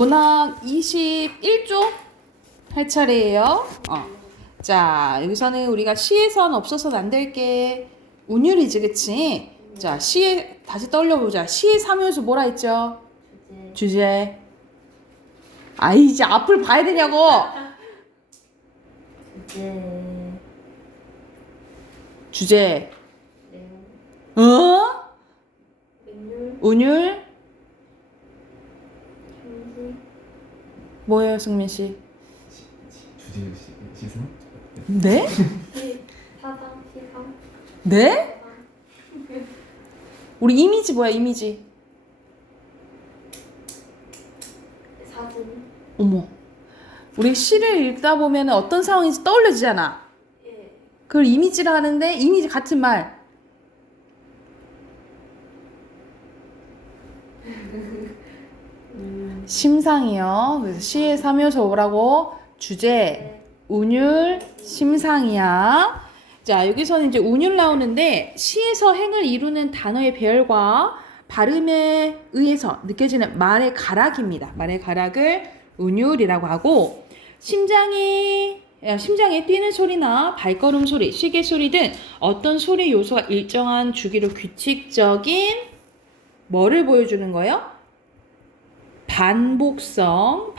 문학 21쪽 할 차례예요. 자, 여기서는 우리가 시에선 없어서는 안 될 게 운율이지, 그치? 자, 시에 다시 떠올려보자. 시의 3요소 뭐라 했죠? 주제. 이제 앞을 봐야 되냐고. 주제. 운율. 뭐예요, 승민 씨? 주제 시상? 네? 사상, 시상. 네? 우리 이미지 뭐야, 이미지? 사진. 어머. 우리 시를 읽다 보면 어떤 상황인지 떠올려지잖아. 예. 그걸 이미지라 하는데 이미지 같은 말. 심상이요. 그래서 시의 3요소 뭐라고? 주제, 운율, 심상이야. 자, 여기서는 이제 운율 나오는데 시에서 행을 이루는 단어의 배열과 발음에 의해서 느껴지는 말의 가락입니다. 말의 가락을 운율이라고 하고 심장에 뛰는 소리나 발걸음 소리, 시계 소리 등 어떤 소리 요소가 일정한 주기로 규칙적인 뭐를 보여주는 거예요? 반복성을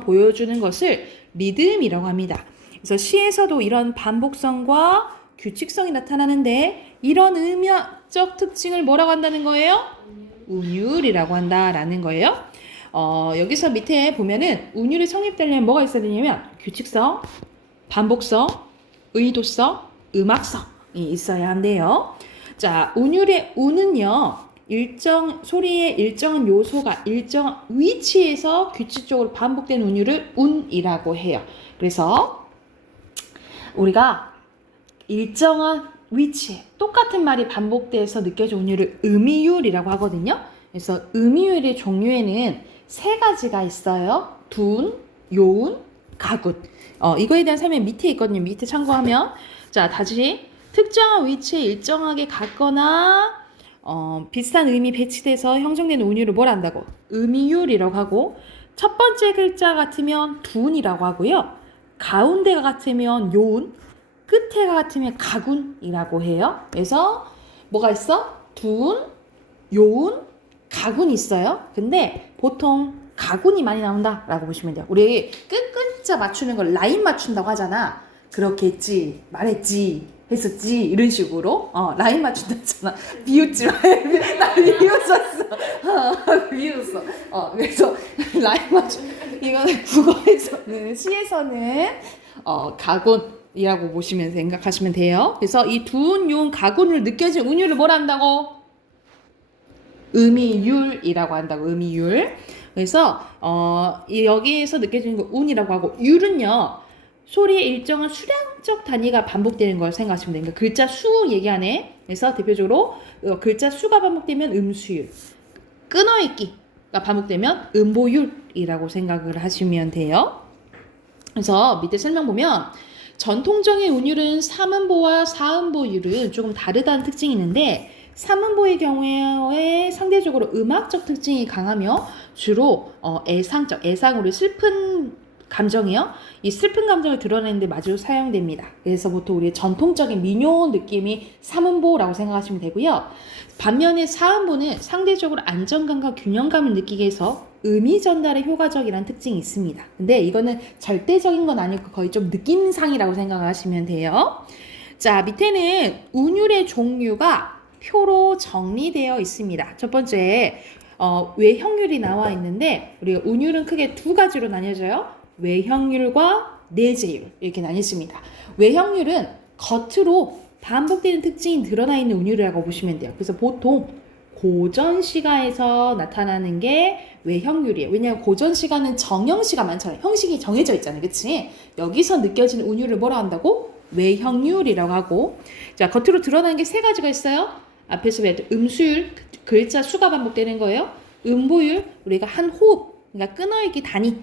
보여주는 것을 리듬이라고 합니다. 그래서 시에서도 이런 반복성과 규칙성이 나타나는데 이런 음역적 특징을 뭐라고 한다는 거예요? 운율이라고 한다라는 거예요. 여기서 밑에 보면은 운율이 성립되려면 뭐가 있어야 되냐면 규칙성, 반복성, 의도성, 음악성이 있어야 한대요. 자, 운율의 운은요. 소리의 일정한 요소가 일정한 위치에서 규칙적으로 반복된 운율을 운이라고 해요. 그래서 우리가 일정한 위치에 똑같은 말이 반복돼서 느껴진 운율을 음이율이라고 하거든요. 그래서 음이율의 종류에는 세 가지가 있어요. 둔, 요운, 가군. 이거에 대한 설명 밑에 있거든요. 밑에 참고하면. 자, 다시 특정한 위치에 일정하게 같거나 비슷한 음이 배치돼서 형성되는 운율을 뭘 한다고? 음이율이라고 하고 첫 번째 글자 같으면 둔이라고 하고요. 가운데가 같으면 요운, 끝에가 같으면 가군이라고 해요. 그래서 뭐가 있어? 둔, 요운, 가군이 있어요. 근데 보통 가군이 많이 나온다라고 보시면 돼요. 우리 끝자 맞추는 걸 라인 맞춘다고 하잖아. 그렇게 했지, 말했지, 했었지 이런 식으로 라인 맞춘다 했잖아. 비웃지 마. 나 비웃었어. 비웃었어. 그래서 라인 맞춘 이거는 국어에서는 시에서는 가군이라고 보시면 생각하시면 돼요. 그래서 이 둔, 용, 가군을 느껴진 운율을 뭐라 한다고? 음이율이라고 한다고. 음이율. 그래서 여기에서 느껴지는 거 운이라고 하고 율은요. 소리의 일정한 수량적 단위가 반복되는 걸 생각하시면 됩니다. 글자 수 얘기하네. 그래서 대표적으로 글자 수가 반복되면 음수율, 끊어읽기가 반복되면 음보율이라고 생각을 하시면 돼요. 그래서 밑에 설명 보면 전통적인 운율은 3음보와 4음보율은 조금 다르다는 특징이 있는데 3음보의 경우에 상대적으로 음악적 특징이 강하며 주로 애상으로 슬픈 감정이요. 이 슬픈 감정을 드러내는 데 마주로 사용됩니다. 그래서 보통 우리의 전통적인 민요 느낌이 3음보라고 생각하시면 되고요. 반면에 4음보는 상대적으로 안정감과 균형감을 느끼게 해서 음이 전달에 효과적이라는 특징이 있습니다. 근데 이거는 절대적인 건 아니고 거의 좀 느낌상이라고 생각하시면 돼요. 자, 밑에는 운율의 종류가 표로 정리되어 있습니다. 첫 번째, 외형률이 나와 있는데 우리가 운율은 크게 두 가지로 나뉘어져요. 외형률과 내재율 이렇게 나뉘습니다. 외형률은 겉으로 반복되는 특징이 드러나 있는 운율이라고 보시면 돼요. 그래서 보통 고전 시가에서 나타나는 게 외형률이에요. 왜냐하면 고전 시가는 정형시가 많잖아요. 형식이 정해져 있잖아요. 그치? 여기서 느껴지는 운율을 뭐라 한다고? 외형률이라고 하고 자, 겉으로 드러나는 게 세 가지가 있어요. 앞에서 음수율, 글자 수가 반복되는 거예요. 음보율, 우리가 한 호흡, 그러니까 끊어읽기 단위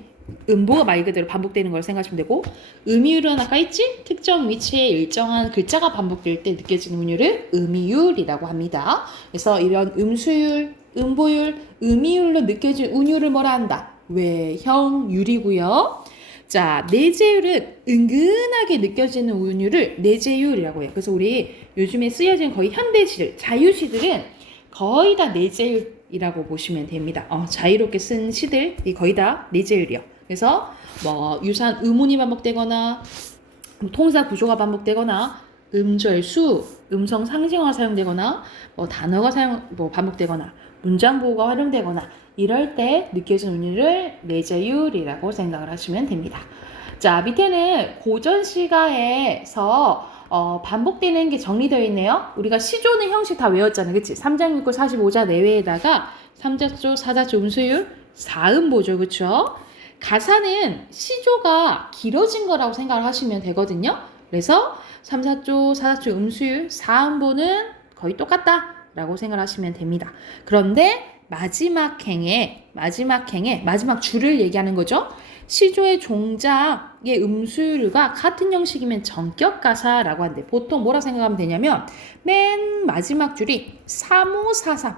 음보가 말 그대로 반복되는 걸 생각하시면 되고 음이율은 아까 있지? 특정 위치에 일정한 글자가 반복될 때 느껴지는 운율을 음이율이라고 합니다. 그래서 이런 음수율, 음보율, 음이율로 느껴진 운율을 뭐라 한다? 외형율이고요. 자, 내재율은 은근하게 느껴지는 운율을 내재율이라고 해요. 그래서 우리 요즘에 쓰여진 거의 현대시들, 자유시들은 거의 다 내재율이라고 보시면 됩니다. 자유롭게 쓴 시들이 거의 다 내재율이요. 그래서 뭐 유사한 의문이 반복되거나 통사 구조가 반복되거나 음절수, 음성 상징어가 사용되거나 뭐 단어가 반복되거나 문장 부호가 활용되거나 이럴 때 느껴지는 운율을 내재율이라고 생각을 하시면 됩니다. 자, 밑에는 고전 시가에서 반복되는 게 정리되어 있네요. 우리가 시조는 형식 다 외웠잖아요. 그치? 3장 6구 45자 내외에다가 3자조, 4자조 음수율, 4음보죠. 그쵸? 가사는 시조가 길어진 거라고 생각을 하시면 되거든요. 그래서 3자조, 4자조 음수율, 4음보는 거의 똑같다라고 생각을 하시면 됩니다. 그런데 마지막 줄을 얘기하는 거죠. 시조의 종작의 음수율과 같은 형식이면 전격가사라고 하는데 보통 뭐라 생각하면 되냐면 맨 마지막 줄이 3~5~4~3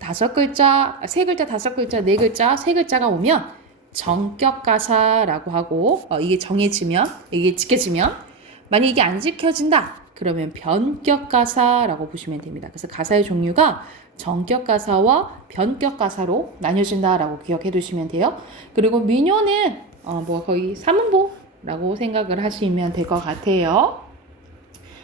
5글자, 3글자, 5글자, 4글자, 3글자가 오면 전격가사라고 하고 이게 정해지면, 이게 지켜지면 만약 이게 안 지켜진다 그러면 변격가사라고 보시면 됩니다. 그래서 가사의 종류가 전격가사와 변격가사로 나뉘어진다라고 기억해 두시면 돼요. 그리고 민요는 뭐 거의 3음보라고 생각을 하시면 될 것 같아요.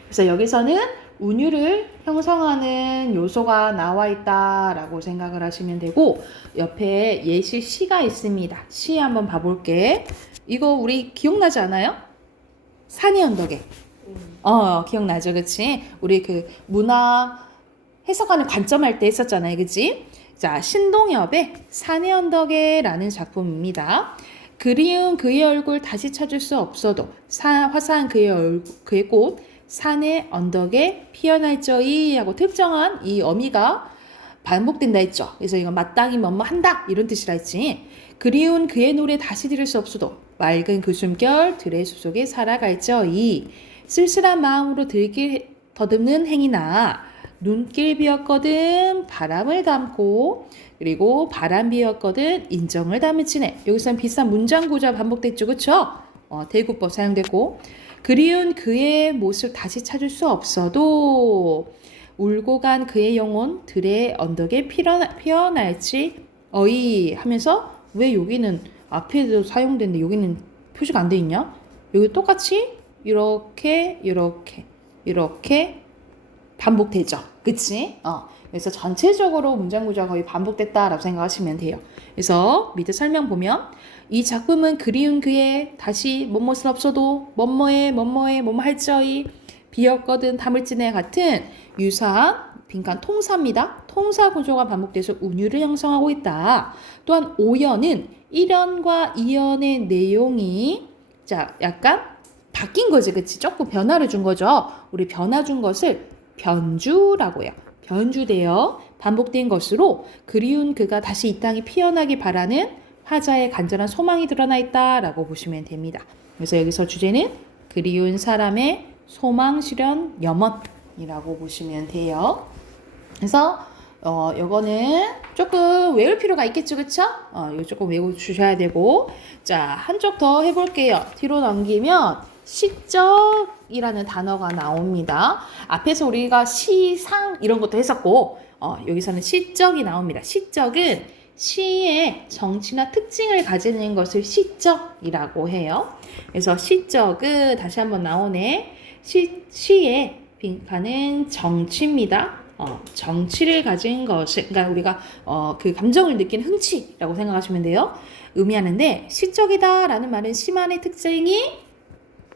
그래서 여기서는 운율을 형성하는 요소가 나와 있다라고 생각을 하시면 되고 옆에 예시 시가 있습니다. 시 한번 봐볼게. 이거 우리 기억나지 않아요? 산이 언덕에. 기억나죠, 그치? 우리 그 문화 해석하는 관점할 때 했었잖아요, 그치? 자, 신동엽의 산의 언덕에라는 작품입니다. 그리운 그의 얼굴 다시 찾을 수 없어도 화사한 그의 꽃 산의 언덕에 피어날저이 하고 특정한 이 어미가 반복된다 했죠. 그래서 이건 마땅히 뭐뭐 한다 이런 뜻이라 했지. 그리운 그의 노래 다시 들을 수 없어도 맑은 그 숨결 들의 숲속에 살아갈저이 쓸쓸한 마음으로 들길 더듬는 행이나 눈길 비었거든 바람을 담고 그리고 바람 비었거든 인정을 담은 치네. 여기서는 비슷한 문장 구조가 반복됐죠. 그쵸? 대구법 사용됐고 그리운 그의 모습 다시 찾을 수 없어도 울고 간 그의 영혼 들의 언덕에 피어날지 어이 하면서 왜 여기는 앞에도 사용됐는데 여기는 표시가 안 돼 있냐? 여기 똑같이 이렇게 반복되죠. 그치? 그래서 전체적으로 문장 구조가 거의 반복됐다라고 생각하시면 돼요. 그래서 밑에 설명 보면 이 작품은 그리운 그의 다시 뭐뭇은 없어도 뭐뭐해 할저이 비었거든 담을지네 같은 유사한 빈칸 통사입니다. 통사 구조가 반복돼서 운율을 형성하고 있다. 또한 오연은 1연과 2연의 내용이 약간 바뀐 거지, 그치? 조금 변화를 준 거죠. 우리 변화 준 것을 변주라고 해요. 변주되어 반복된 것으로 그리운 그가 다시 이 땅에 피어나기 바라는 화자의 간절한 소망이 드러나 있다라고 보시면 됩니다. 그래서 여기서 주제는 그리운 사람의 소망 실현 염원이라고 보시면 돼요. 그래서 요거는 조금 외울 필요가 있겠죠, 그쵸? 이거 조금 외워 주셔야 되고 자, 한 쪽 더 해볼게요. 뒤로 넘기면 시적이라는 단어가 나옵니다. 앞에서 우리가 시상 이런 것도 했었고 여기서는 시적이 나옵니다. 시적은 시의 정치나 특징을 가지는 것을 시적이라고 해요. 그래서 시적은 다시 한번 나오네. 시의 빈칸은 정치입니다. 정치를 가진 것을, 그러니까 우리가 그 감정을 느끼는 흥치라고 생각하시면 돼요. 의미하는데 시적이다라는 말은 시만의 특징이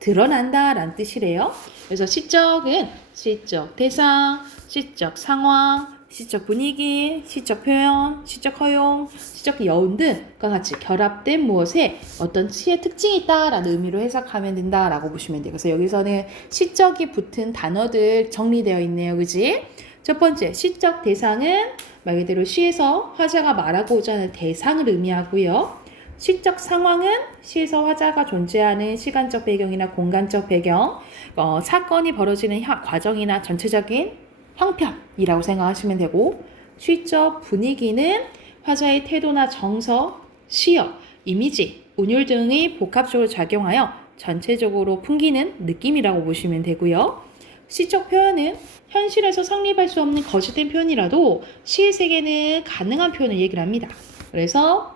드러난다라는 뜻이래요. 그래서 시적은 시적 대상, 시적 상황, 시적 분위기, 시적 표현, 시적 허용, 시적 여운 등과 같이 결합된 무엇에 어떤 시의 특징이 있다라는 의미로 해석하면 된다라고 보시면 돼요. 그래서 여기서는 시적이 붙은 단어들 정리되어 있네요. 그지? 첫 번째, 시적 대상은 말 그대로 시에서 화자가 말하고자 하는 대상을 의미하고요. 시적 상황은 시에서 화자가 존재하는 시간적 배경이나 공간적 배경, 사건이 벌어지는 과정이나 전체적인 형편이라고 생각하시면 되고, 시적 분위기는 화자의 태도나 정서, 시여, 이미지, 운율 등의 복합적으로 작용하여 전체적으로 풍기는 느낌이라고 보시면 되고요. 시적 표현은 현실에서 성립할 수 없는 거짓된 표현이라도 시의 세계는 가능한 표현을 얘기를 합니다. 그래서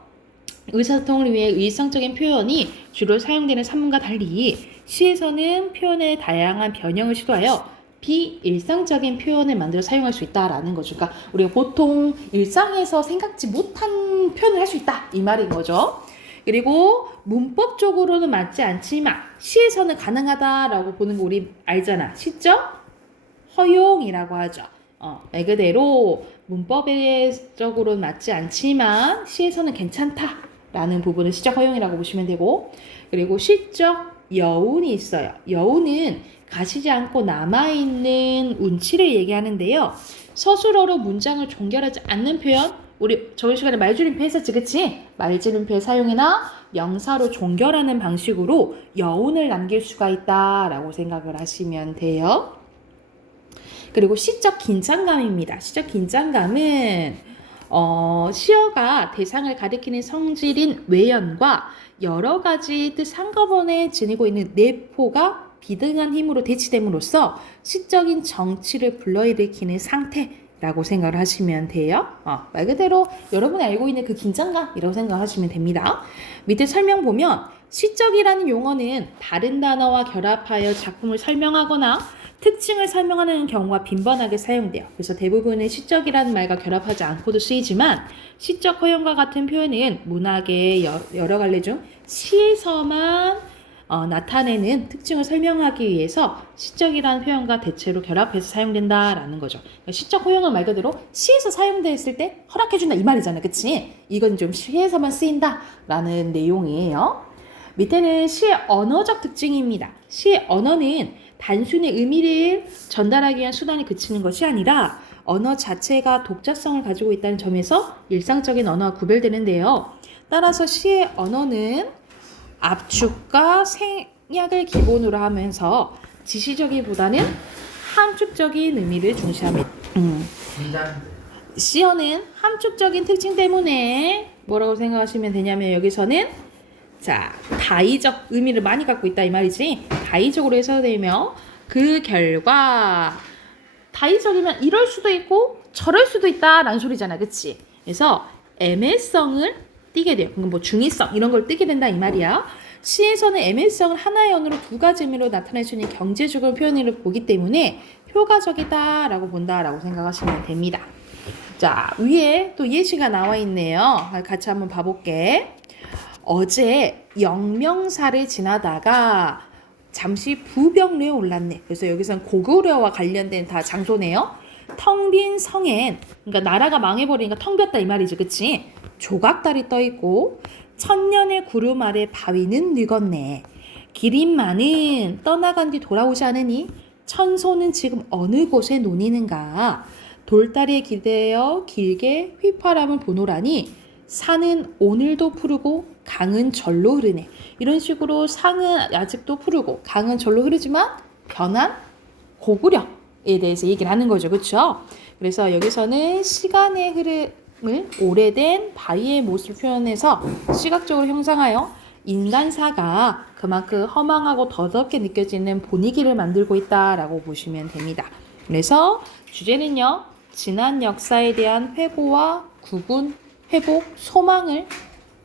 의사소통을 위해 의성적인 표현이 주로 사용되는 산문과 달리 시에서는 표현의 다양한 변형을 시도하여 비일상적인 표현을 만들어 사용할 수 있다라는 거죠. 그러니까 우리가 보통 일상에서 생각지 못한 표현을 할 수 있다 이 말인 거죠. 그리고 문법적으로는 맞지 않지만 시에서는 가능하다라고 보는 거 우리 알잖아. 시적 허용이라고 하죠. 말 그대로 문법적으로는 맞지 않지만 시에서는 괜찮다라는 부분을 시적 허용이라고 보시면 되고, 그리고 시적 여운이 있어요. 여운은 가시지 않고 남아있는 운치를 얘기하는데요. 서술어로 문장을 종결하지 않는 표현, 우리 저번 시간에 말줄임표 했었지, 그치? 말줄임표의 사용이나 명사로 종결하는 방식으로 여운을 남길 수가 있다라고 생각을 하시면 돼요. 그리고 시적 긴장감입니다. 시적 긴장감은 시어가 대상을 가리키는 성질인 외연과 여러 가지 뜻 한꺼번에 지니고 있는 내포가 비등한 힘으로 대치됨으로써 시적인 정치를 불러일으키는 상태라고 생각을 하시면 돼요. 말 그대로 여러분이 알고 있는 그 긴장감이라고 생각하시면 됩니다. 밑에 설명 보면 시적이라는 용어는 다른 단어와 결합하여 작품을 설명하거나 특징을 설명하는 경우가 빈번하게 사용돼요. 그래서 대부분은 시적이라는 말과 결합하지 않고도 쓰이지만 시적 허용과 같은 표현은 문학의 여러 갈래 중 시에서만 나타내는 특징을 설명하기 위해서 시적이라는 표현과 대체로 결합해서 사용된다라는 거죠. 그러니까 시적 허용은 말 그대로 시에서 사용됐을 때 허락해준다 이 말이잖아, 그치? 이건 좀 시에서만 쓰인다라는 내용이에요. 밑에는 시의 언어적 특징입니다. 시의 언어는 단순히 의미를 전달하기 위한 수단에 그치는 것이 아니라 언어 자체가 독자성을 가지고 있다는 점에서 일상적인 언어와 구별되는데요. 따라서 시의 언어는 압축과 생략을 기본으로 하면서 지시적이보다는 함축적인 의미를 중시합니다. 시어는 함축적인 특징 때문에 뭐라고 생각하시면 되냐면 여기서는 다의적 의미를 많이 갖고 있다 이 말이지. 다의적으로 해석되며 그 결과 다의적이면 이럴 수도 있고 저럴 수도 있다라는 소리잖아, 그치? 그래서 애매성을 띠게 돼요. 뭐 중의성 이런 걸 띠게 된다 이 말이야. 시에서는 애매성을 하나의 언어로 두 가지 의미로 나타낼 수 있는 경제적인 표현을 보기 때문에 효과적이다라고 본다라고 생각하시면 됩니다. 자, 위에 또 예시가 나와 있네요. 같이 한번 봐볼게. 어제 영명사를 지나다가 잠시 부병로에 올랐네. 그래서 여기서는 고구려와 관련된 다 장소네요. 텅 빈 성엔, 그러니까 나라가 망해버리니까 텅 빈다 이 말이지, 그치? 조각달이 떠있고 천년의 구름 아래 바위는 늙었네. 기린마는 떠나간 뒤 돌아오지 않으니 천소는 지금 어느 곳에 논이는가. 돌다리에 기대어 길게 휘파람을 보노라니 산은 오늘도 푸르고 강은 절로 흐르네. 이런 식으로 산은 아직도 푸르고 강은 절로 흐르지만 변한 고구려에 대해서 얘기를 하는 거죠. 그렇죠? 그래서 여기서는 시간의 흐름을 오래된 바위의 모습을 표현해서 시각적으로 형상하여 인간사가 그만큼 허망하고 더럽게 느껴지는 분위기를 만들고 있다라고 보시면 됩니다. 그래서 주제는요. 지난 역사에 대한 회고와 구분, 회복, 소망을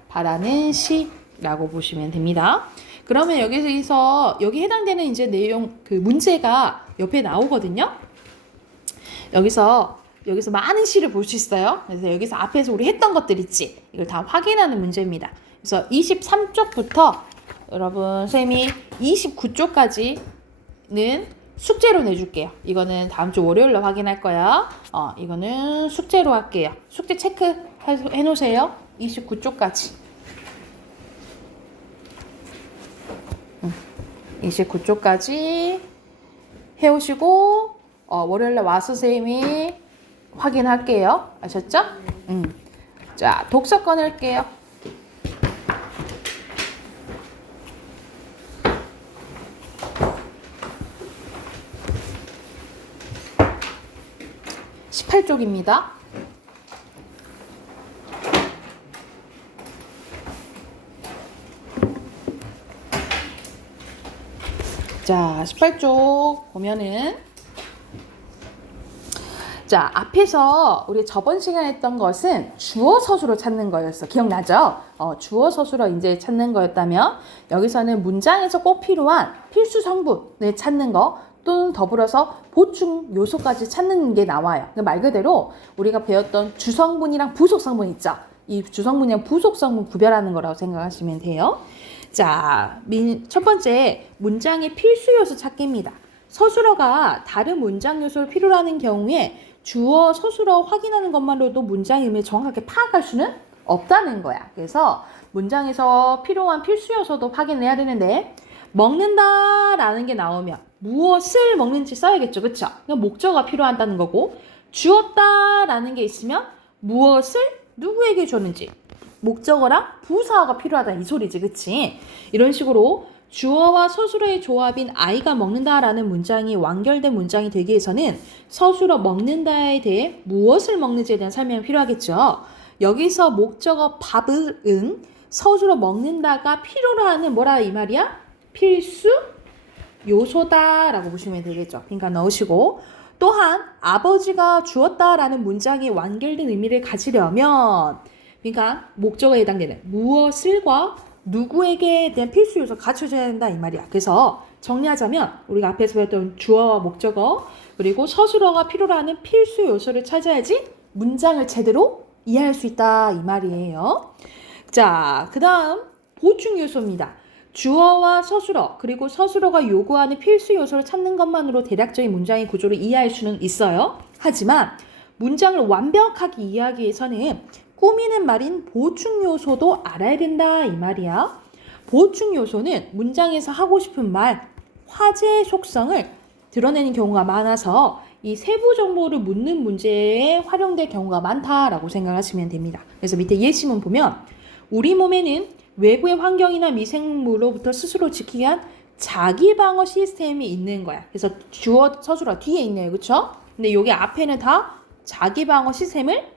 바라는 시라고 보시면 됩니다. 그러면 여기서 여기 해당되는 이제 내용 그 문제가 옆에 나오거든요. 여기서 많은 시를 볼 수 있어요. 그래서 여기서 앞에서 우리 했던 것들 있지. 이걸 다 확인하는 문제입니다. 그래서 23쪽부터 여러분 쌤이 29쪽까지는 숙제로 내줄게요. 이거는 다음 주 월요일로 확인할 거야. 이거는 숙제로 할게요. 숙제 체크 해놓으세요. 29쪽까지. 29쪽까지 해오시고 월요일에 와서 선생님이 확인할게요. 아셨죠? 자, 독서 꺼낼게요. (18쪽입니다) 자, 18쪽 보면은 자, 앞에서 우리 저번 시간에 했던 것은 주어 서술어 찾는 거였어. 기억나죠? 주어 서술어 이제 찾는 거였다면 여기서는 문장에서 꼭 필요한 필수 성분을 찾는 거 또는 더불어서 보충 요소까지 찾는 게 나와요. 말 그대로 우리가 배웠던 주성분이랑 부속성분 있죠? 이 주성분이랑 부속성분 구별하는 거라고 생각하시면 돼요. 자, 첫 번째 문장의 필수 요소 찾기입니다. 서술어가 다른 문장 요소를 필요로 하는 경우에 주어, 서술어 확인하는 것만으로도 문장의 의미를 정확하게 파악할 수는 없다는 거야. 그래서 문장에서 필요한 필수 요소도 확인해야 되는데 먹는다라는 게 나오면 무엇을 먹는지 써야겠죠. 그쵸? 목적어가 필요하다는 거고 주었다라는 게 있으면 무엇을 누구에게 줬는지 목적어랑 부사어가 필요하다 이 소리지. 그치? 이런 식으로 주어와 서술어의 조합인 아이가 먹는다라는 문장이 완결된 문장이 되기 위해서는 서술어 먹는다에 대해 무엇을 먹는지에 대한 설명이 필요하겠죠. 여기서 목적어 밥은 서술어 먹는다가 필요로 하는 뭐라 이 말이야? 필수 요소다라고 보시면 되겠죠. 그러니까 넣으시고 또한 아버지가 주었다라는 문장이 완결된 의미를 가지려면 그러니까 목적어에 해당되는 무엇을과 누구에게 대한 필수 요소가 갖춰져야 된다 이 말이야. 그래서 정리하자면 우리가 앞에서 배웠던 주어와 목적어 그리고 서술어가 필요로 하는 필수 요소를 찾아야지 문장을 제대로 이해할 수 있다 이 말이에요. 자, 그 다음 보충 요소입니다. 주어와 서술어 그리고 서술어가 요구하는 필수 요소를 찾는 것만으로 대략적인 문장의 구조를 이해할 수는 있어요. 하지만 문장을 완벽하게 이해하기 위해서는 꾸미는 말인 보충 요소도 알아야 된다 이 말이야. 보충 요소는 문장에서 하고 싶은 말, 화제의 속성을 드러내는 경우가 많아서 이 세부 정보를 묻는 문제에 활용될 경우가 많다라고 생각하시면 됩니다. 그래서 밑에 예시문 보면 우리 몸에는 외부의 환경이나 미생물로부터 스스로 지키기 위한 자기 방어 시스템이 있는 거야. 그래서 주어 서술어 뒤에 있네요. 그쵸? 근데 여기 앞에는 다 자기 방어 시스템을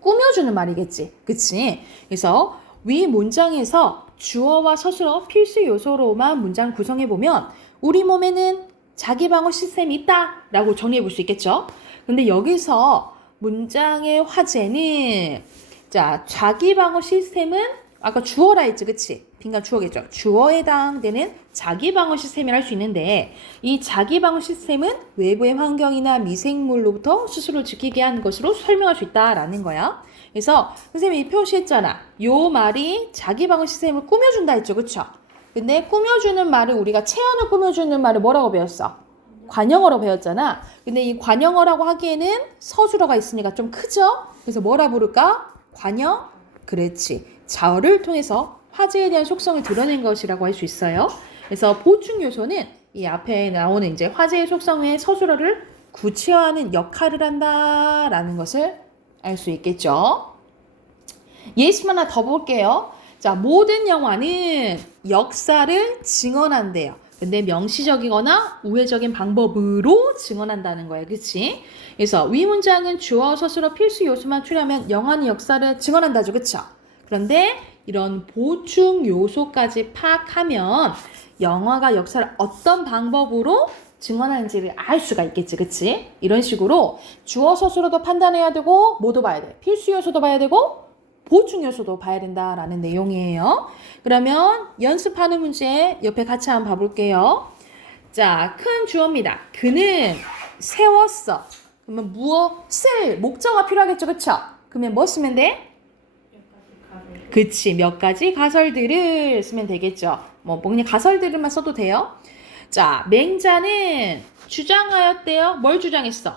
꾸며주는 말이겠지. 그치? 그래서 위 문장에서 주어와 서술어 필수 요소로만 문장 구성해보면 우리 몸에는 자기 방어 시스템이 있다 라고 정리해 볼 수 있겠죠. 근데 여기서 문장의 화제는 자, 자기 방어 시스템은 아까 주어라 했지. 그치? 빈칸 주어겠죠. 주어에 해당되는 자기 방어 시스템이라 할 수 있는데 이 자기 방어 시스템은 외부의 환경이나 미생물로부터 스스로 지키게 하는 것으로 설명할 수 있다라는 거야. 그래서 선생님이 표시했잖아. 요 말이 자기 방어 시스템을 꾸며준다 했죠. 그쵸? 근데 꾸며주는 말을 우리가 체언을 꾸며주는 말을 뭐라고 배웠어? 관형어로 배웠잖아. 근데 이 관형어라고 하기에는 서술어가 있으니까 좀 크죠? 그래서 뭐라 부를까? 관형? 그렇지. 자어를 통해서 화제에 대한 속성을 드러낸 것이라고 할 수 있어요. 그래서 보충 요소는 이 앞에 나오는 이제 화제의 속성의 서술어를 구체화하는 역할을 한다라는 것을 알 수 있겠죠. 예시 하나 더 볼게요. 자, 모든 영화는 역사를 증언한대요. 근데 명시적이거나 우회적인 방법으로 증언한다는 거예요. 그치? 그래서 위 문장은 주어, 서술어 필수 요소만 추려면 영화는 역사를 증언한다죠. 그쵸? 그런데 이런 보충 요소까지 파악하면 영화가 역사를 어떤 방법으로 증언하는지를 알 수가 있겠지. 그치? 이런 식으로 주어, 서술어도 판단해야 되고 뭐도 봐야 돼. 필수 요소도 봐야 되고 보충 요소도 봐야 된다라는 내용이에요. 그러면 연습하는 문제 옆에 같이 한번 봐볼게요. 자, 큰 주어입니다. 그는 세웠어. 그러면 무엇을 목적어가 필요하겠죠. 그쵸? 그러면 뭐 쓰면 돼? 그치. 몇 가지 가설들을 쓰면 되겠죠. 뭐 그냥 가설들만 써도 돼요. 자, 맹자는 주장하였대요. 뭘 주장했어?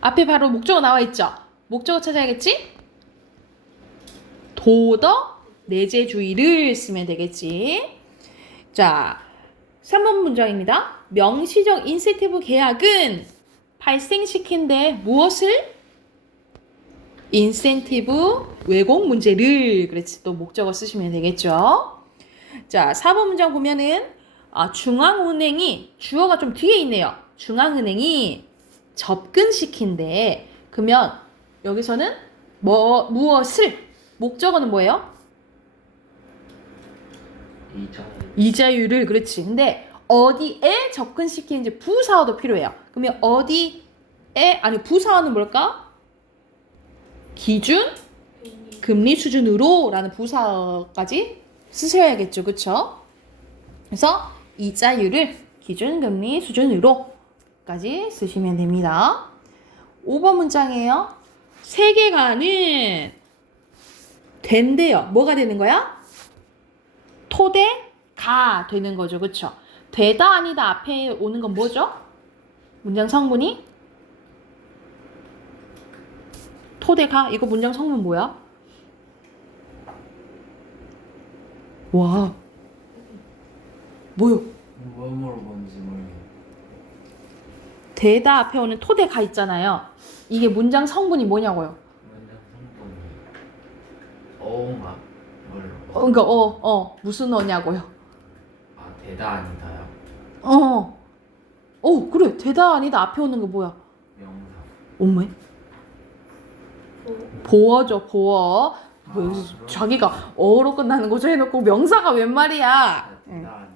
앞에 바로 목적어 나와 있죠. 목적어 찾아야겠지? 도덕 내재주의를 쓰면 되겠지. 자, 3번 문장입니다. 명시적 인센티브 계약은 발생시킨데 무엇을? 인센티브 왜곡 문제를. 그렇지. 또 목적어 쓰시면 되겠죠. 자, 4번 문장 보면은 중앙은행이 주어가 좀 뒤에 있네요. 중앙은행이 접근시킨대. 그러면 여기서는 무엇을? 목적어는 뭐예요? 이자율을 그렇지. 근데 어디에 접근시키는지 부사어도 필요해요. 그러면 어디에 아니 부사어는 뭘까? 기준 금리 수준으로라는 부사어까지 쓰셔야겠죠, 그렇죠? 그래서 이자율을 기준 금리 수준으로까지 쓰시면 됩니다. 5번 문장이에요. 세계관은 된대요. 뭐가 되는 거야? 토대가 되는 거죠. 그쵸? 되다 아니다 앞에 오는 건 뭐죠? 문장 성분이? 토대가? 이거 문장 성분 뭐야? 와. 뭐요? 뭐 물어보는지 모르겠네. 되다 앞에 오는 토대가 있잖아요. 이게 문장 성분이 뭐냐고요? 문장 성분이 어가 그러니까 무슨 어냐고요? 아 되다 아니다요. 그래. 되다 아니다 앞에 오는 거 뭐야? 명사. 엄마. 보어죠, 보어. 왜 그럼? 자기가 어로 끝나는 거죠 해놓고 명사가 웬 말이야? 아, 되다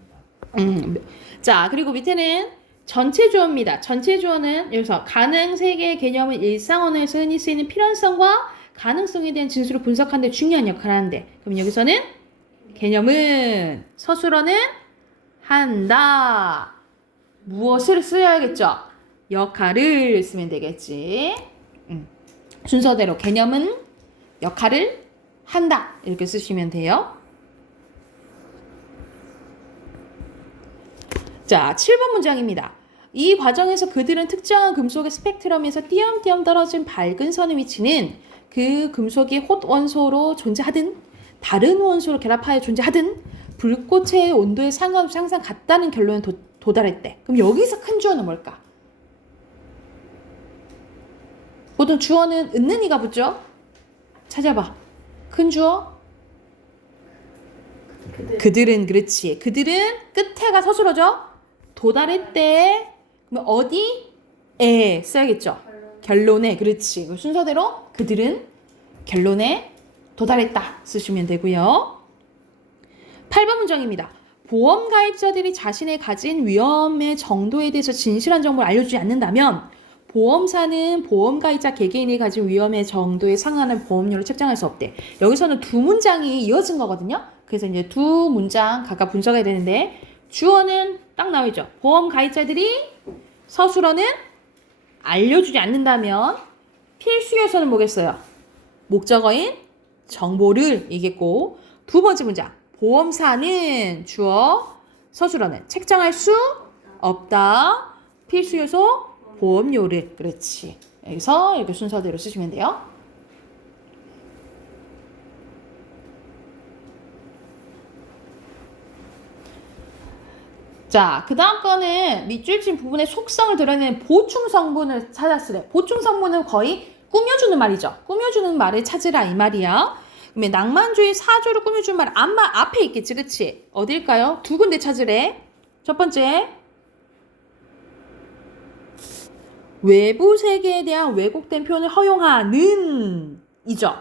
아니다. 자, 그리고 밑에는 전체 주어입니다. 전체 주어는 여기서 가능 세계의 개념은 일상 언어에서 흔히 쓰이는 필연성과 가능성에 대한 진술을 분석하는 데 중요한 역할을 하는데, 그럼 여기서는 개념은 서술어는 한다. 무엇을 쓰여야겠죠? 역할을 쓰면 되겠지. 순서대로 개념은 역할을 한다. 이렇게 쓰시면 돼요. 자, 7번 문장입니다. 이 과정에서 그들은 특정한 금속의 스펙트럼에서 띄엄띄엄 떨어진 밝은 선의 위치는 그 금속이 홑 원소로 존재하든 다른 원소로 결합하여 존재하든 불꽃의 온도에 상관없이 항상 같다는 결론에 도달했대. 그럼 여기서 큰 주어는 뭘까? 보통 주어는 은는이가 붙죠? 찾아봐. 큰 주어? 그들은 그렇지. 그들은 끝에가 서술어죠? 도달했대. 그러면 어디에 써야겠죠? 결론에. 그렇지. 순서대로 그들은 결론에 도달했다 쓰시면 되고요. 8번 문장입니다. 보험 가입자들이 자신의 가진 위험의 정도에 대해서 진실한 정보를 알려주지 않는다면 보험사는 보험 가입자 개개인이 가진 위험의 정도에 상하는 보험료를 책정할 수 없대. 여기서는 두 문장이 이어진 거거든요. 그래서 이제 두 문장 각각 분석해야 되는데 주어는 딱 나와있죠. 보험 가입자들이 서술어는 알려주지 않는다면 필수 요소는 뭐겠어요? 목적어인 정보를 이겠고 두 번째 문장 보험사는 주어 서술어는 책정할 수 없다. 필수 요소 보험료를. 그렇지. 여기서 이렇게 순서대로 쓰시면 돼요. 자, 그 다음 거는 밑줄 친 부분의 속성을 드러내는 보충 성분을 찾았으래. 보충 성분은 거의 꾸며주는 말이죠. 꾸며주는 말을 찾으라 이 말이야. 그러면 낭만주의 사조를 꾸며주는 말 앞에 있겠지, 그치? 어딜까요? 두 군데 찾으래. 첫 번째, 외부 세계에 대한 왜곡된 표현을 허용하는 이죠.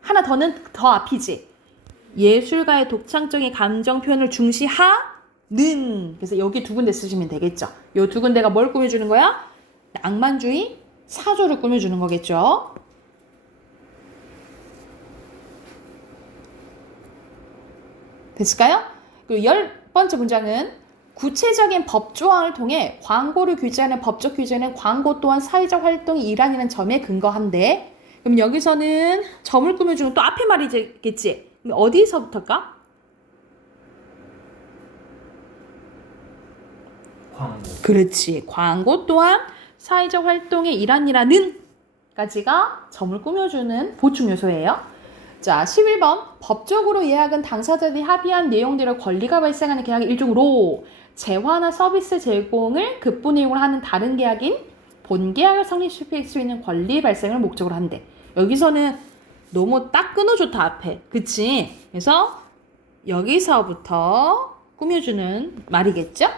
하나 더는 더 앞이지. 예술가의 독창적인 감정 표현을 중시하는. 그래서 여기 두 군데 쓰시면 되겠죠. 요 두 군데가 뭘 꾸며주는 거야? 낭만주의 사조를 꾸며주는 거겠죠. 됐을까요? 그리고 10번째 문장은 구체적인 법조항을 통해 광고를 규제하는 법적 규제는 광고 또한 사회적 활동의 일환이라는 점에 근거한데, 그럼 여기서는 점을 꾸며주는 또 앞에 말이겠지. 그럼 어디서부터일까? 광고. 그렇지. 광고 또한 사회적 활동의 일환이라는 까지가 점을 꾸며주는 보충 요소예요. 자, 11번. 법적으로 예약은 당사자들이 합의한 내용대로 권리가 발생하는 계약의 일종으로 재화나 서비스 제공을 급부 내용으로 하는 다른 계약인 본계약을 성립시킬 수 있는 권리 발생을 목적으로 한대. 여기서는 너무 딱 끊어줬다 앞에. 그치? 그래서 여기서부터 꾸며주는 말이겠죠?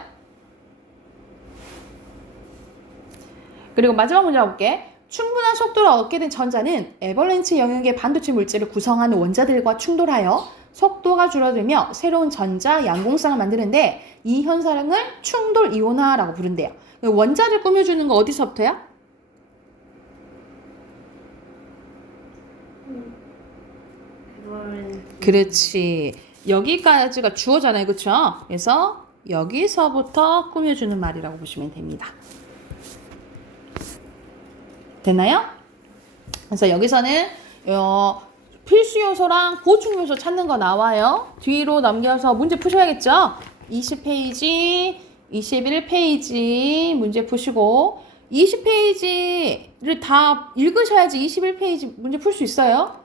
그리고 마지막 문제 볼게. 충분한 속도를 얻게 된 전자는 애벌렌치 영역의 반도체 물질을 구성하는 원자들과 충돌하여 속도가 줄어들며 새로운 전자 양공쌍을 만드는데 이 현상을 충돌 이온화라고 부른대요. 원자를 꾸며주는 거 어디서부터야? 그렇지. 여기까지가 주어잖아요. 그쵸? 그래서 여기서부터 꾸며주는 말이라고 보시면 됩니다. 됐나요? 그래서 여기서는 필수 요소랑 보충 요소 찾는 거 나와요. 뒤로 넘겨서 문제 푸셔야겠죠? 20페이지, 21페이지 문제 푸시고 20페이지를 다 읽으셔야지 21페이지 문제 풀 수 있어요.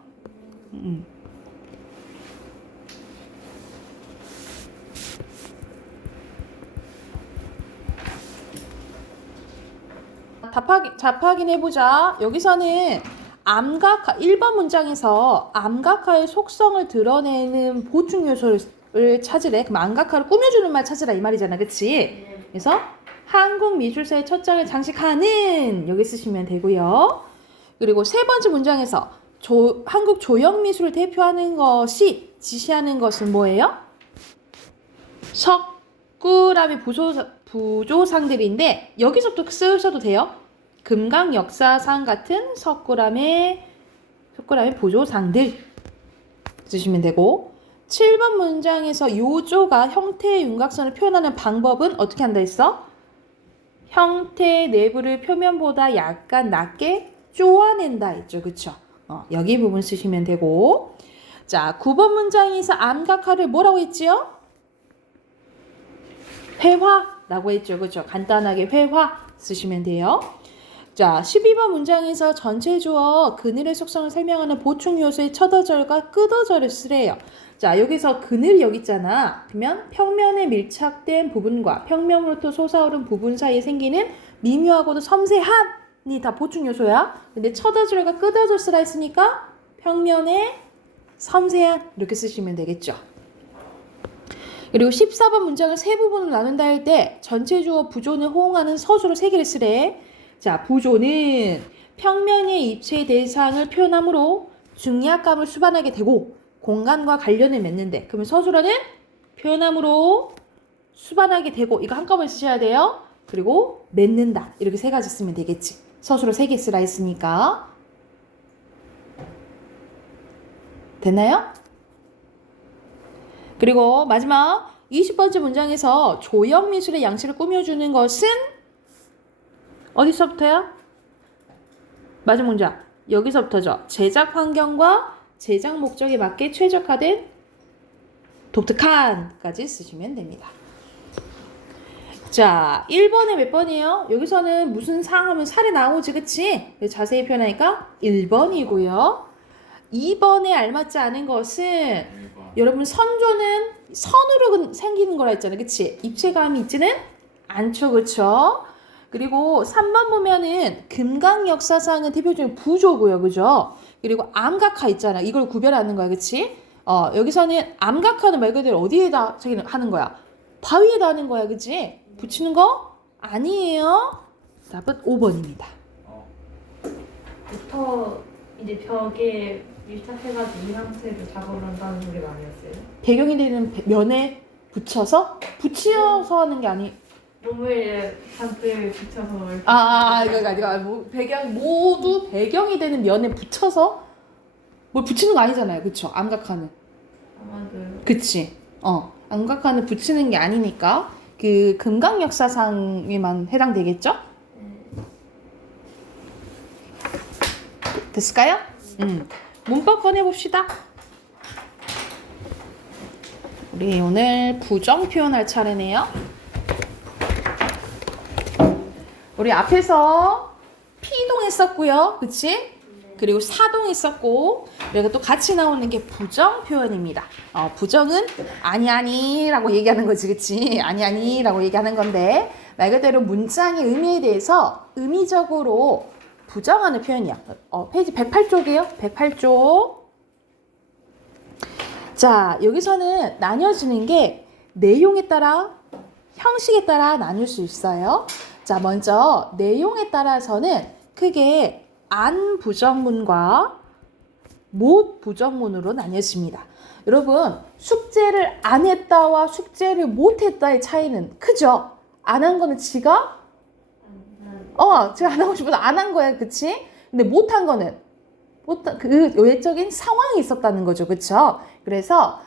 답 확인해보자. 여기서는 암각화, 1번 문장에서 암각화의 속성을 드러내는 보충 요소를 찾으래. 그럼 암각화를 꾸며주는 말 찾으라 이 말이잖아. 그치? 그래서 한국미술사의 첫 장을 장식하는 여기 쓰시면 되고요. 그리고 세 번째 문장에서 한국 조형미술을 대표하는 것이 지시하는 것은 뭐예요? 석굴암의 부조상들인데 여기서부터 쓰셔도 돼요. 금강역사상 같은 석굴암의 부조상들 쓰시면 되고 7번 문장에서 요조가 형태의 윤곽선을 표현하는 방법은 어떻게 한다 했어? 형태 내부를 표면보다 약간 낮게 쪼아낸다 했죠. 그쵸? 여기 부분 쓰시면 되고 자 9번 문장에서 암각화를 뭐라고 했지요? 회화라고 했죠. 그쵸? 간단하게 회화 쓰시면 돼요. 자, 12번 문장에서 전체 주어 그늘의 속성을 설명하는 보충 요소의 첫어절과 끝어절을 쓰래요. 자, 여기서 그늘이 여기 있잖아. 그러면 평면에 밀착된 부분과 평면으로부터 솟아오른 부분 사이에 생기는 미묘하고도 섬세한이 다 보충 요소야. 근데 첫어절과 끝어절 쓰라 했으니까 평면에 섬세한 이렇게 쓰시면 되겠죠. 그리고 14번 문장을 세 부분으로 나눈다 할 때 전체 주어 부조는 호응하는 서술을 세 개를 쓰래. 자, 부조는 평면의 입체 대상을 표현하므로 중약감을 수반하게 되고 공간과 관련을 맺는데 그러면 서술어는 표현함으로 수반하게 되고 이거 한꺼번에 쓰셔야 돼요. 그리고 맺는다 이렇게 세 가지 쓰면 되겠지. 서술어 세 개 쓰라 했으니까. 됐나요? 그리고 마지막 20번째 문장에서 조형미술의 양식을 꾸며주는 것은 어디서부터요? 마지막 문장 여기서부터죠. 제작 환경과 제작 목적에 맞게 최적화된 독특한까지 쓰시면 됩니다. 자 1번에 몇 번이에요? 여기서는 무슨 상 하면 살이 나오지 그치? 자세히 표현하니까 1번이고요. 2번에 알맞지 않은 것은 1번. 여러분 선조는 선으로 생기는 거라 했잖아요. 그치? 입체감이 있지는 않죠. 그쵸? 그리고 3번 보면은 금강역사상은 대표적인 부조고요. 그죠? 그리고 암각화 있잖아. 이걸 구별하는 거야. 그치? 여기서는 암각화는 말 그대로 어디에다 하는 거야? 바위에다 하는 거야. 그치? 붙이는 거? 아니에요. 답은 5번입니다. 부터 이제 벽에 밀착해가지고 이 상태로 작업을 한다는 소리가 아니었어요? 배경이 되는 면에 붙여서 하는 게 아니. 몸을 잔뜩 붙여서 이렇게 이거 아니야. 배경 모두 배경이 되는 면에 붙여서 뭘 붙이는 거 아니잖아요. 그쵸? 암각화는. 아마도 그치? 암각화는 붙이는 게 아니니까 그 금강역사상에만 해당되겠죠? 됐을까요? 문법 꺼내봅시다. 우리 오늘 부정 표현할 차례네요. 우리 앞에서 피동 했었고요. 그치? 그리고 사동 했었고 그리고 또 같이 나오는 게 부정 표현입니다. 부정은 아니 라고 얘기하는 거지. 그치? 아니 라고 얘기하는 건데 말 그대로 문장의 의미에 대해서 의미적으로 부정하는 표현이야. 페이지 108쪽이에요. 108쪽. 자, 여기서는 나뉘어지는 게 내용에 따라 형식에 따라 나눌 수 있어요. 자, 먼저 내용에 따라서는 크게 안 부정문과 못 부정문으로 나뉘어집니다. 여러분, 숙제를 안 했다와 숙제를 못 했다의 차이는 크죠? 안 한 거는 지가 제가 안 하고 싶어서 안 한 거야, 그치? 근데 못 한 거는 그 외적인 상황이 있었다는 거죠, 그쵸? 그래서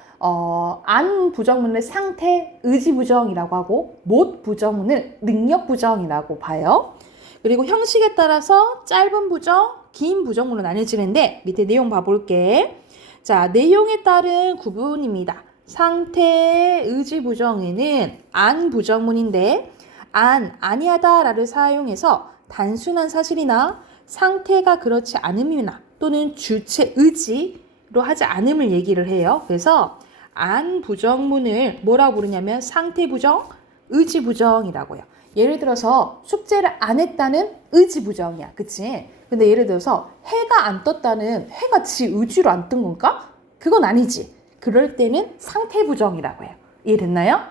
안 부정문을 상태 의지 부정이라고 하고 못 부정문을 능력 부정이라고 봐요. 그리고 형식에 따라서 짧은 부정, 긴 부정문으로 나뉘어지는데 밑에 내용 봐볼게. 자, 내용에 따른 구분입니다. 상태 의지 부정에는 안 부정문인데 아니하다라를 사용해서 단순한 사실이나 상태가 그렇지 않음이나 또는 주체 의지로 하지 않음을 얘기를 해요. 그래서 안 부정문을 뭐라고 부르냐면 상태 부정, 의지 부정이라고요. 예를 들어서 숙제를 안 했다는 의지 부정이야. 그치? 근데 예를 들어서 해가 안 떴다는 해가 지 의지로 안 뜬 건가? 그건 아니지. 그럴 때는 상태 부정이라고 해요. 이해됐나요?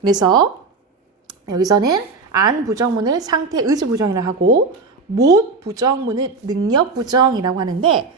그래서 여기서는 안 부정문을 상태 의지 부정이라고 하고 못 부정문을 능력 부정이라고 하는데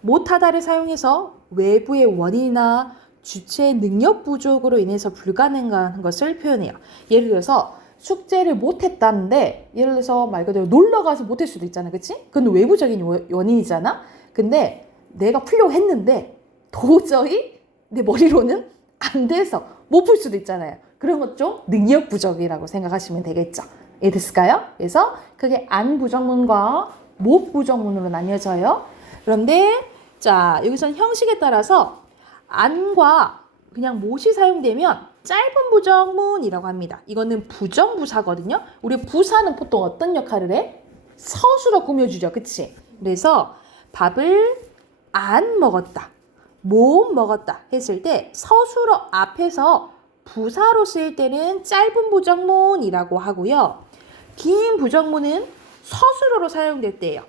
못하다를 사용해서 외부의 원인이나 주체의 능력 부족으로 인해서 불가능한 것을 표현해요. 예를 들어서 숙제를 못했다는데 예를 들어서 말 그대로 놀러 가서 못할 수도 있잖아, 그치? 그건 외부적인 원인이잖아. 근데 내가 풀려고 했는데 도저히 내 머리로는 안 돼서 못 풀 수도 있잖아요. 그런 것 좀 능력 부족이라고 생각하시면 되겠죠. 이해됐을까요? 그래서 그게 안 부정문과 못 부정문으로 나뉘어져요. 그런데 자, 여기서는 형식에 따라서 안과 그냥 못이 사용되면 짧은 부정문이라고 합니다. 이거는 부정부사거든요. 우리 부사는 보통 어떤 역할을 해? 서술어 꾸며주죠. 그치? 그래서 밥을 안 먹었다, 못 먹었다 했을 때 서술어 앞에서 부사로 쓰일 때는 짧은 부정문이라고 하고요. 긴 부정문은 서술어로 사용될 때예요.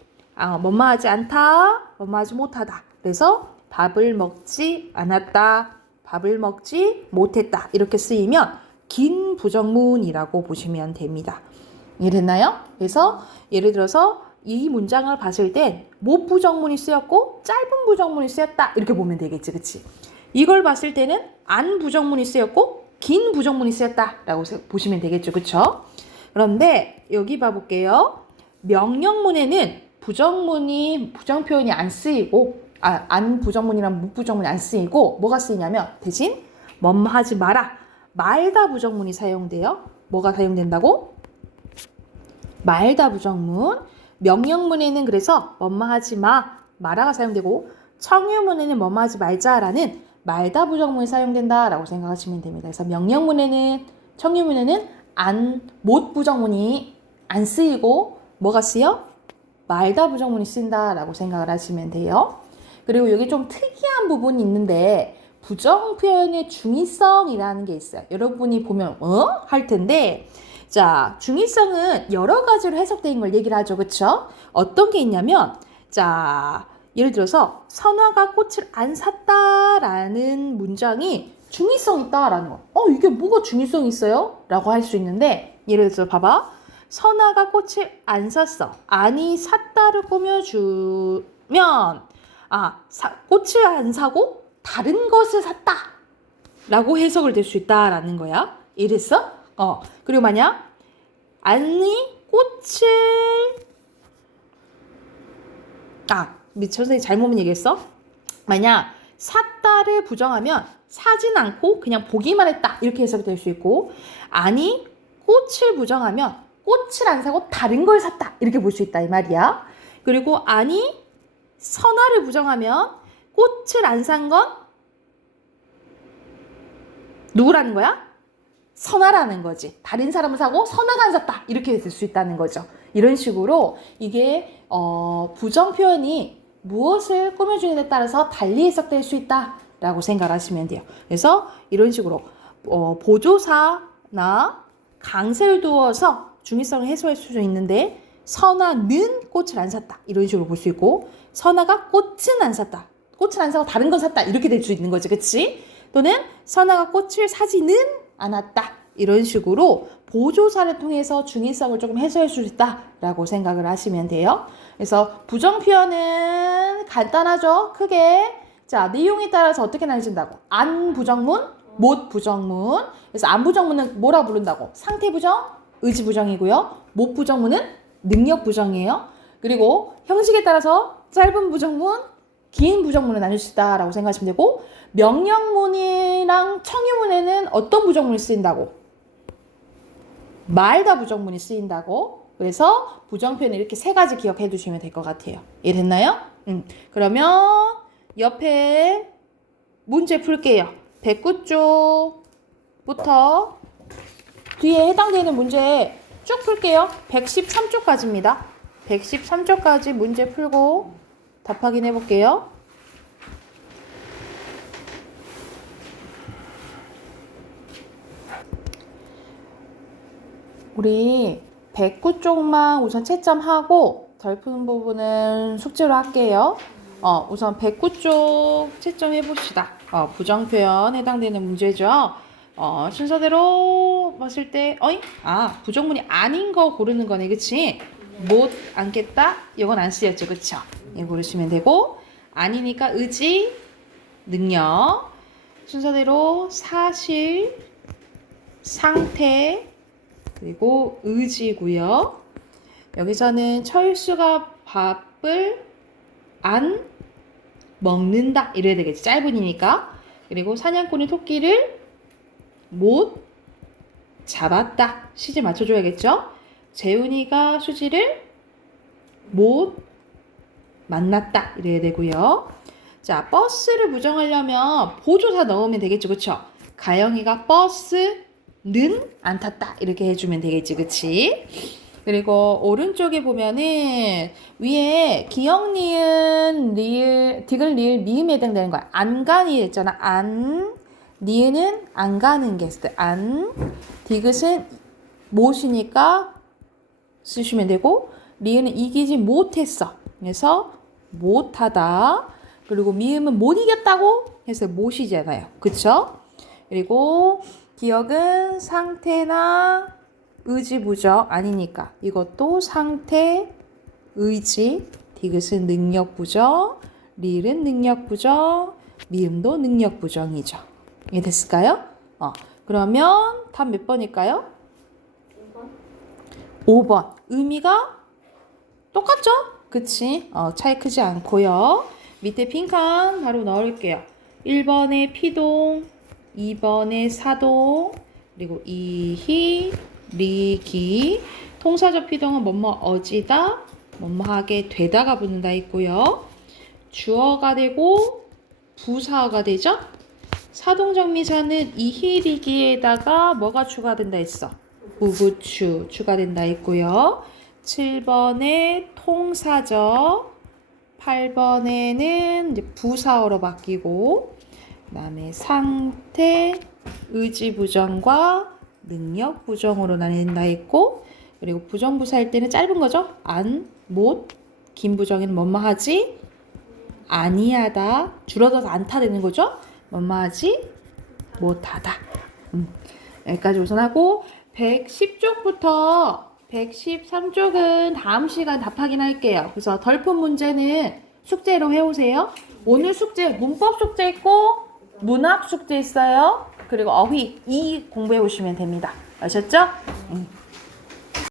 뭐뭐하지 않다, 뭐뭐하지 못하다. 그래서 밥을 먹지 않았다, 밥을 먹지 못했다. 이렇게 쓰이면 긴 부정문이라고 보시면 됩니다. 이해됐나요? 그래서 예를 들어서 이 문장을 봤을 땐 못 부정문이 쓰였고 짧은 부정문이 쓰였다. 이렇게 보면 되겠지, 그치? 이걸 봤을 때는 안 부정문이 쓰였고 긴 부정문이 쓰였다라고 보시면 되겠죠, 그쵸? 그런데 여기 봐볼게요. 명령문에는 부정문이 부정 표현이 안 쓰이고 안 부정문이랑 못 부정문이 안 쓰이고 뭐가 쓰이냐면 대신 뭐뭐 하지 마라, 말다 부정문이 사용돼요. 뭐가 사용된다고? 말다 부정문. 명령문에는 그래서 뭐뭐 하지 마라가 사용되고 청유문에는 뭐뭐 하지 말자라는 말다 부정문이 사용된다라고 생각하시면 됩니다. 그래서 명령문에는 청유문에는 못 부정문이 안 쓰이고 뭐가 쓰여? 말다 부정문이 쓰인다라고 생각을 하시면 돼요. 그리고 여기 좀 특이한 부분이 있는데 부정 표현의 중의성이라는 게 있어요. 여러분이 보면 할 텐데 자, 중의성은 여러 가지로 해석되는 걸 얘기를 하죠. 그쵸? 어떤 게 있냐면 자, 예를 들어서 선화가 꽃을 안 샀다라는 문장이 중의성 있다라는 거. 이게 뭐가 중의성 있어요? 라고 할 수 있는데 예를 들어서 봐봐. 선화가 꽃을 안 샀어. 아니 샀다를 꾸며주면 꽃을 안 사고 다른 것을 샀다 라고 해석을 될 수 있다라는 거야. 이랬어? 그리고 만약 아니 꽃을 선생님 잘못 얘기했어. 만약 샀다를 부정하면 사진 않고 그냥 보기만 했다 이렇게 해석이 될 수 있고 아니 꽃을 부정하면 꽃을 안 사고 다른 걸 샀다 이렇게 볼 수 있다 이 말이야. 그리고 아니 선화를 부정하면 꽃을 안 산 건 누구라는 거야? 선화라는 거지. 다른 사람을 사고 선화가 안 샀다 이렇게 될 수 있다는 거죠. 이런 식으로 이게 부정 표현이 무엇을 꾸며주느냐에 따라서 달리 해석될 수 있다라고 생각하시면 돼요. 그래서 이런 식으로 보조사나 강세를 두어서 중의성을 해소할 수 있는데 선화는 꽃을 안 샀다 이런 식으로 볼 수 있고 선화가 꽃은 안 샀다, 꽃을 안 사고 다른 건 샀다 이렇게 될 수 있는 거지, 그치? 또는 선화가 꽃을 사지는 않았다 이런 식으로 보조사를 통해서 중의성을 조금 해소할 수 있다라고 생각을 하시면 돼요. 그래서 부정 표현은 간단하죠. 크게. 자, 내용에 따라서 어떻게 나눠진다고? 안 부정문, 못 부정문. 그래서 안 부정문은 뭐라 부른다고? 상태 부정, 의지 부정이고요. 못 부정문은 능력 부정이에요. 그리고 형식에 따라서 짧은 부정문, 긴 부정문을 나눌 수 있다라고 생각하시면 되고, 명령문이랑 청유문에는 어떤 부정문이 쓰인다고? 말다 부정문이 쓰인다고. 그래서 부정 표현을 이렇게 세 가지 기억해 두시면 될 것 같아요. 이해됐나요? 그러면 옆에 문제 풀게요. 109쪽부터 뒤에 해당되는 문제 쭉 풀게요. 113쪽까지입니다. 113쪽까지 문제 풀고 답 확인해 볼게요. 우리 109쪽만 우선 채점하고 덜 푸는 부분은 숙제로 할게요. 우선 109쪽 채점해 봅시다. 부정표현 해당되는 문제죠. 순서대로 봤을 때, 부정문이 아닌 거 고르는 거네, 그치? 못 앉겠다? 이건 안 쓰였죠, 그쵸? 이거 고르시면 되고, 아니니까 의지, 능력, 순서대로 사실, 상태, 그리고 의지고요. 여기서는 철수가 밥을 안 먹는다 이래야 되겠지. 짧은이니까. 그리고 사냥꾼이 토끼를 못 잡았다. 시제 맞춰줘야겠죠. 재훈이가 수지를 못 만났다 이래야 되고요. 자, 버스를 부정하려면 보조사 넣으면 되겠죠. 그쵸? 가영이가 버스는 안 탔다 이렇게 해주면 되겠지. 그치? 그리고 오른쪽에 보면은 위에 기역, 니은, 리을, 디귿, 리을, 미음에 해당되는 거야. 안 가니 했잖아. 안, 니은은 안 가는 게 있을 때 안, 디귿은 못이니까 쓰시면 되고, 리은은 이기지 못했어. 그래서 못하다. 그리고 미음은 못 이겼다고 해서 못이잖아요. 그쵸? 그리고 기역은 상태나 의지 부정 아니니까 이것도 상태, 의지, 디귿은 능력 부정, 리을은 능력 부정, 미음도 능력 부정이죠. 이해됐을까요? 그러면 답 몇 번일까요? 5번. 의미가 똑같죠? 그치? 차이 크지 않고요. 밑에 빈칸 바로 넣을게요. 1번에 피동, 2번에 사동, 그리고 이희, 리기. 통사적 피동은 뭐뭐 어지다, 뭐뭐하게 되다가 붙는다 있고요. 주어가 되고 부사어가 되죠. 사동정미사는 이희, 리기에다가 뭐가 추가된다 했어? 우구추 추가된다 있고요. 7번에 통사적, 8번에는 이제 부사어로 바뀌고, 그 다음에 상태, 의지 부정과 능력 부정으로 나뉜다 했고, 그리고 부정부사일 때는 짧은 거죠. 안, 못, 긴 부정에는 뭐뭐 하지? 아니하다. 줄어들어서 않다 되는 거죠. 뭐뭐 하지? 못하다. 여기까지 우선 하고 110쪽부터 113쪽은 다음 시간 답 확인할게요. 그래서 덜 푼 문제는 숙제로 해오세요. 오늘 숙제 문법 숙제 있고 문학 숙제 있어요. 그리고 어휘 이 공부해 오시면 됩니다. 아셨죠?